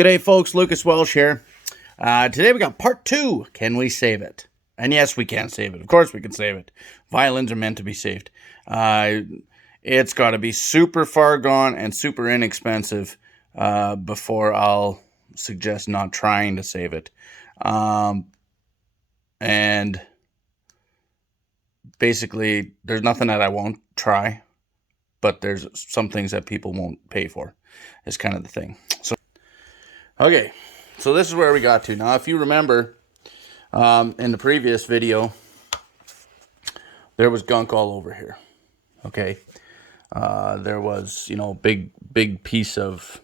G'day folks, Lucas Welsh here. Today we got part 2, Can We Save It? And yes, we can save it. Of course we can save it. Violins are meant to be saved. It's got to be super far gone and super inexpensive before I'll suggest not trying to save it. And basically, there's nothing that I won't try, but there's some things that people won't pay for. Is kind of the thing. Okay, so this is where we got to. Now, if you remember, in the previous video, there was gunk all over here. Okay, there was, big piece of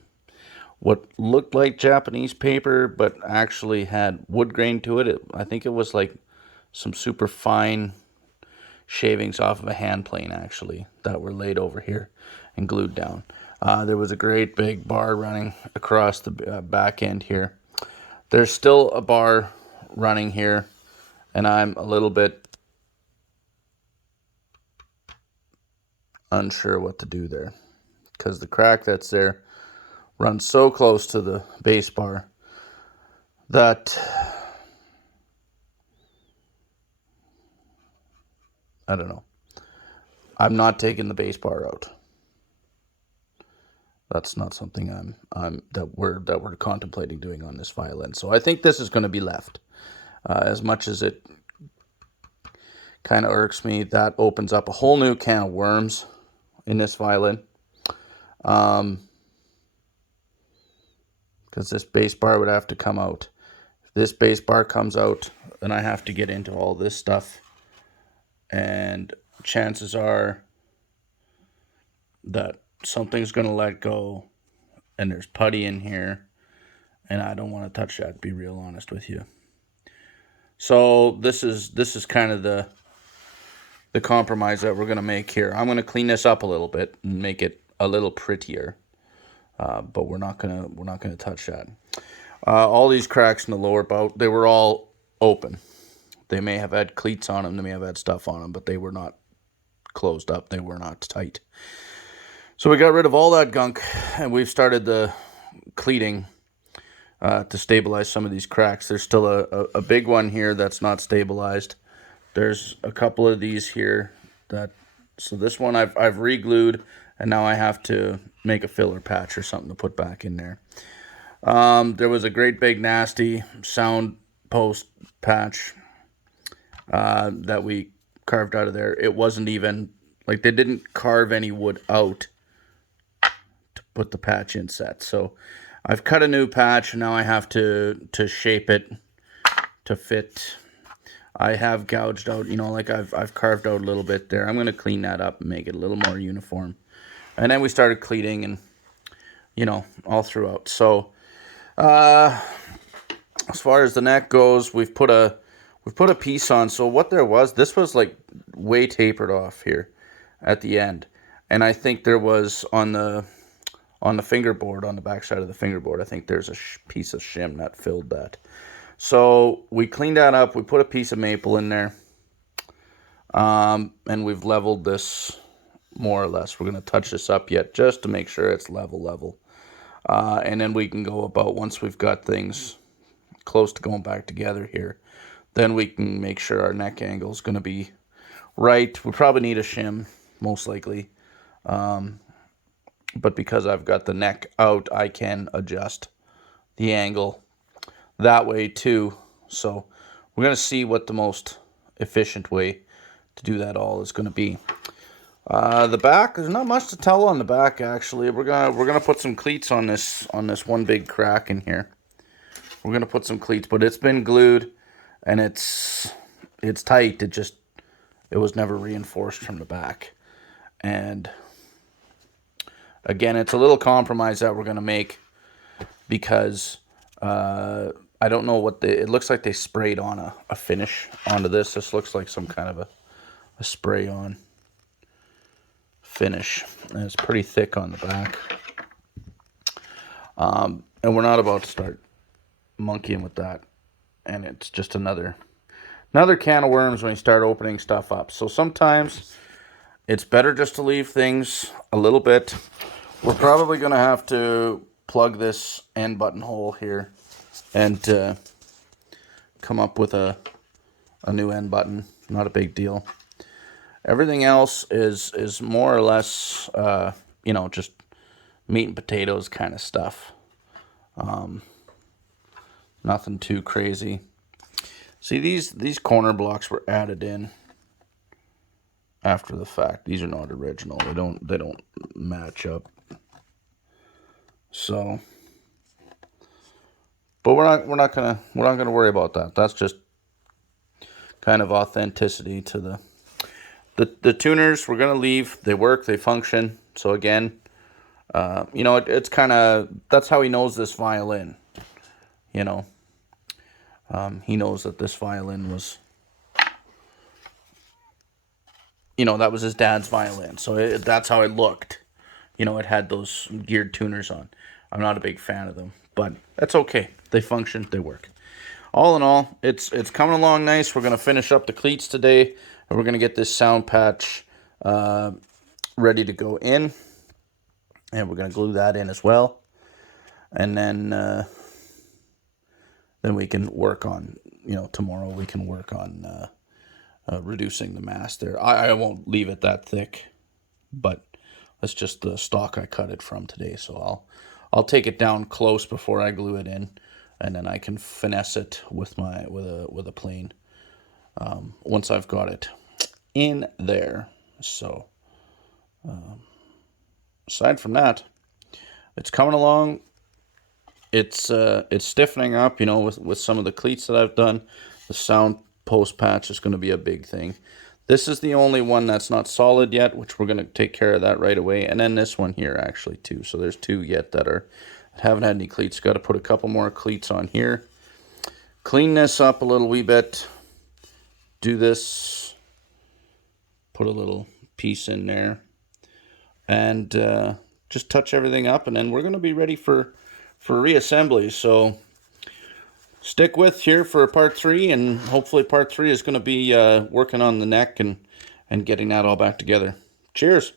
what looked like Japanese paper, but actually had wood grain to it. I think it was like some super fine shavings off of a hand plane, actually, that were laid over here and glued down. There was a great big bar running across the back end here. There's still a bar running here, and I'm a little bit unsure what to do there, because the crack that's there runs so close to the bass bar that I don't know. I'm not taking the bass bar out. That's not something that we're contemplating doing on this violin. So I think this is going to be left. As much as it kind of irks me, that opens up a whole new can of worms in this violin. Because this bass bar would have to come out. If this bass bar comes out, then I have to get into all this stuff. And chances are that something's going to let go, and there's putty in here, and I don't want to touch that, to be real honest with you. So this is kind of the compromise that we're going to make here. I'm going to clean this up a little bit and make it a little prettier, but we're not gonna touch that. All these cracks in the lower bout, they were all open. They may have had cleats on them, they may have had stuff on them, but they were not closed up. They were not tight. So we got rid of all that gunk, and we've started the cleating to stabilize some of these cracks. There's still a big one here that's not stabilized. There's a couple of these here so this one I've re-glued, and now I have to make a filler patch or something to put back in there. There was a great big nasty sound post patch that we carved out of there. It wasn't even, like, they didn't carve any wood out to put the patch in set. So I've cut a new patch, and now I have to shape it to fit. I have gouged out, like I've carved out a little bit there. I'm going to clean that up and make it a little more uniform. And then we started cleating and, all throughout. So as far as the neck goes, we've put a piece on. So what there was, this was like way tapered off here at the end. And I think there was on the fingerboard, on the back side of the fingerboard, I think there's a piece of shim that filled that. So we cleaned that up. We put a piece of maple in there. And we've leveled this more or less. We're going to touch this up yet just to make sure it's level. And then we can go about, once we've got things close to going back together here, then we can make sure our neck angle is going to be right. We probably need a shim, most likely. But because I've got the neck out, I can adjust the angle that way too. So we're going to see what the most efficient way to do that all is going to be. The back, there's not much to tell on the back, actually. We're gonna put some cleats on this one big crack in here. We're gonna put some cleats, but it's been glued and it's tight. It was never reinforced from the back. And again, it's a little compromise that we're gonna make, because I don't know what it looks like they sprayed on a finish onto this. This looks like some kind of a spray on finish, and it's pretty thick on the back. And we're not about to start monkeying with that, and it's just another can of worms when you start opening stuff up. So sometimes it's better just to leave things a little bit. We're probably going to have to plug this end buttonhole here and come up with a new end button. Not a big deal. Everything else is more or less, you know, just meat and potatoes kind of stuff. Nothing too crazy. See, these corner blocks were added in after the fact. These are not original. They don't match up. So, but we're not gonna worry about that. That's just kind of authenticity to the tuners. We're gonna leave. They work. They function. So again, you know, it's kind of, that's how he knows this violin. You know, he knows that this violin was, you know, that was his dad's violin. So that's how it looked. You know, it had those geared tuners on. I'm not a big fan of them, but that's okay. They function. They work. All in all, it's coming along nice. We're going to finish up the cleats today, and we're going to get this sound patch ready to go in. And we're going to glue that in as well. And then we can work on, you know, tomorrow we can work on reducing the mass there. I won't leave it that thick, but that's just the stock I cut it from today. So I'll take it down close before I glue it in, and then I can finesse it with a plane once I've got it in there. So aside from that, it's coming along. It's stiffening up, you know, with some of the cleats that I've done. The sound post patch is going to be a big thing. This is the only one that's not solid yet, which we're going to take care of that right away. And then this one here actually too. So there's two yet that haven't had any cleats. Got to put a couple more cleats on here. Clean this up a little wee bit. Do this. Put a little piece in there. And just touch everything up. And then we're going to be ready for reassembly. So stick with here for part 3, and hopefully part 3 is going to be working on the neck and getting that all back together. Cheers.